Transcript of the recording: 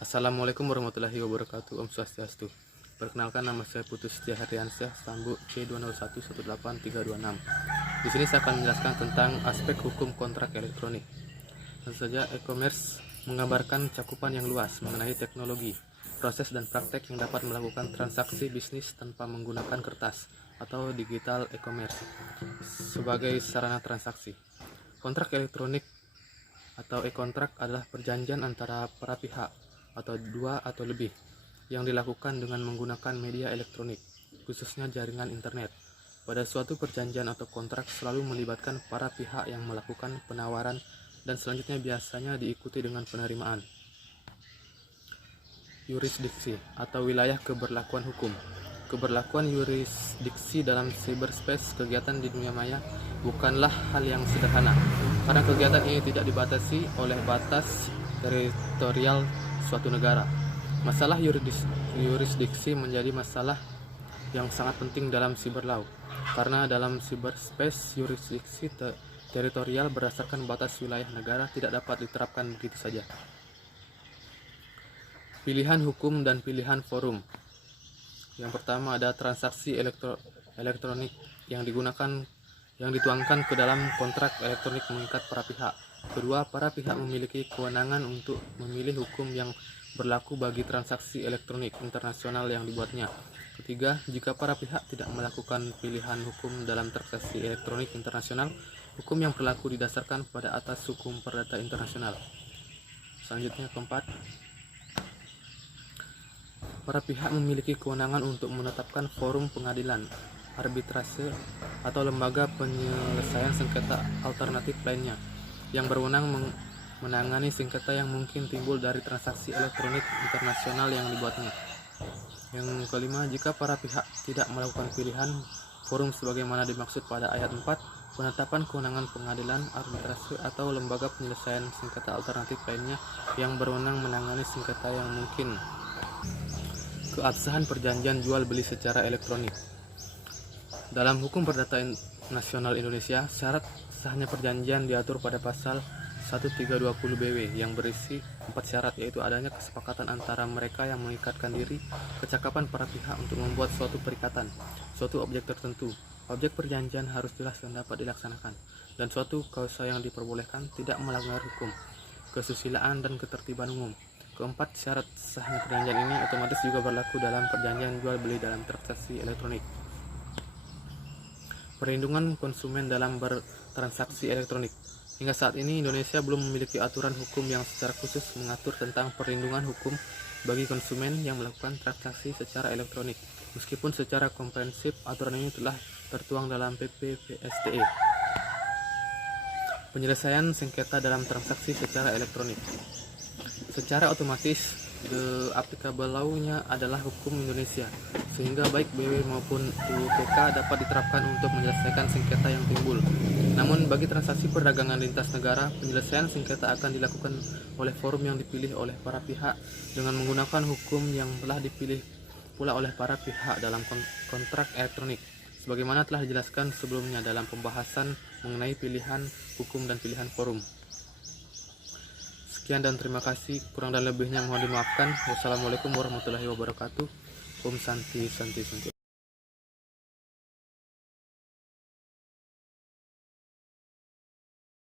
Assalamualaikum warahmatullahi wabarakatuh. Om Swastiastu. Perkenalkan, nama saya Putus Setia Hardiansyah, Stambu C2011836. Di sini saya akan menjelaskan tentang aspek hukum kontrak elektronik. Tentu saja, e-commerce menggambarkan cakupan yang luas mengenai teknologi, proses dan praktek yang dapat melakukan transaksi bisnis tanpa menggunakan kertas atau digital e-commerce sebagai sarana transaksi. Kontrak elektronik atau e-kontrak adalah perjanjian antara para pihak atau dua atau lebih yang dilakukan dengan menggunakan media elektronik, khususnya jaringan internet. Pada suatu perjanjian atau kontrak selalu melibatkan para pihak yang melakukan penawaran dan selanjutnya biasanya diikuti dengan penerimaan. Yurisdiksi atau wilayah keberlakuan hukum. Keberlakuan yurisdiksi dalam cyberspace kegiatan di dunia maya bukanlah hal yang sederhana, karena kegiatan ini tidak dibatasi oleh batas teritorial suatu negara. Masalah yurisdiksi menjadi masalah yang sangat penting dalam cyberlaw, karena dalam cyberspace yurisdiksi teritorial berdasarkan batas wilayah negara tidak dapat diterapkan begitu saja. Pilihan hukum dan pilihan forum. Yang pertama ada transaksi elektronik yang dituangkan ke dalam kontrak elektronik mengikat para pihak. Kedua, para pihak memiliki kewenangan untuk memilih hukum yang berlaku bagi transaksi elektronik internasional yang dibuatnya. Ketiga, jika para pihak tidak melakukan pilihan hukum dalam transaksi elektronik internasional, hukum yang berlaku didasarkan pada atas hukum perdata internasional. Selanjutnya, keempat, para pihak memiliki kewenangan untuk menetapkan forum pengadilan, arbitrase, atau lembaga penyelesaian sengketa alternatif lainnya yang berwenang menangani sengketa yang mungkin timbul dari transaksi elektronik internasional yang dibuatnya. Yang kelima, jika para pihak tidak melakukan pilihan forum sebagaimana dimaksud pada ayat 4, penetapan kewenangan pengadilan, arbitrase, atau lembaga penyelesaian sengketa alternatif lainnya yang berwenang menangani sengketa yang mungkin. Keabsahan perjanjian jual beli secara elektronik. Dalam hukum perdata nasional Indonesia, syarat sahnya perjanjian diatur pada pasal 1320 BW yang berisi 4 syarat, yaitu adanya kesepakatan antara mereka yang mengikatkan diri, kecakapan para pihak untuk membuat suatu perikatan, suatu objek tertentu, objek perjanjian harus jelas dan dapat dilaksanakan, dan suatu kausa yang diperbolehkan tidak melanggar hukum, kesusilaan dan ketertiban umum. Keempat, syarat sahnya perjanjian ini otomatis juga berlaku dalam perjanjian jual beli dalam transaksi elektronik. Perlindungan konsumen dalam bertransaksi elektronik. Hingga saat ini Indonesia belum memiliki aturan hukum yang secara khusus mengatur tentang perlindungan hukum bagi konsumen yang melakukan transaksi secara elektronik. Meskipun secara komprehensif aturan ini telah tertuang dalam PP PSTE. Penyelesaian sengketa dalam transaksi secara elektronik. Secara otomatis, the applicable law-nya adalah hukum Indonesia, sehingga baik BW maupun UPK dapat diterapkan untuk menyelesaikan sengketa yang timbul. Namun, bagi transaksi perdagangan lintas negara, penyelesaian sengketa akan dilakukan oleh forum yang dipilih oleh para pihak dengan menggunakan hukum yang telah dipilih pula oleh para pihak dalam kontrak elektronik, sebagaimana telah dijelaskan sebelumnya dalam pembahasan mengenai pilihan hukum dan pilihan forum. Sekian dan terima kasih, kurang dan lebihnya mohon dimaafkan. Wassalamualaikum warahmatullahi wabarakatuh. Om Santi Santi Santi.